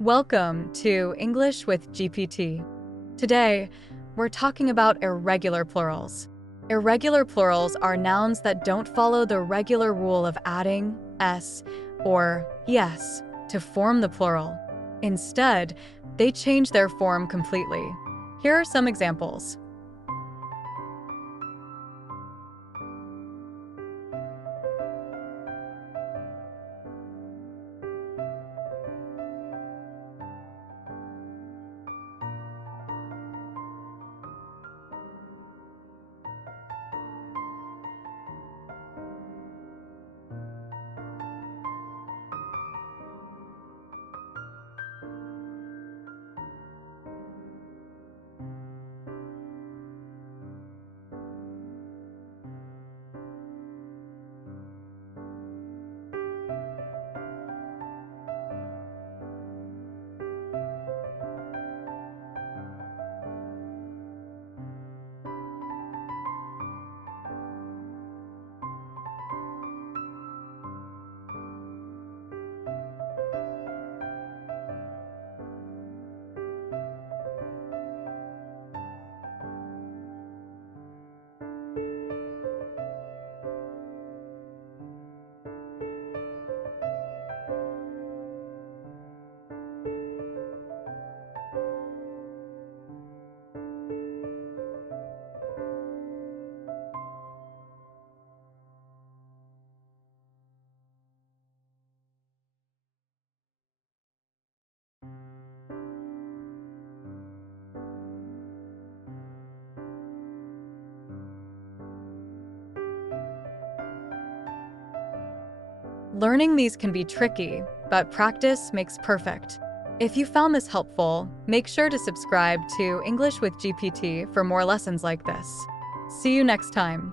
Welcome to English with GPT. Today, we're talking about irregular plurals. Irregular plurals are nouns that don't follow the regular rule of adding s or es to form the plural. Instead, they change their form completely. Here are some examples. Learning these can be tricky, but practice makes perfect. If you found this helpful, make sure to subscribe to English with GPT for more lessons like this. See you next time.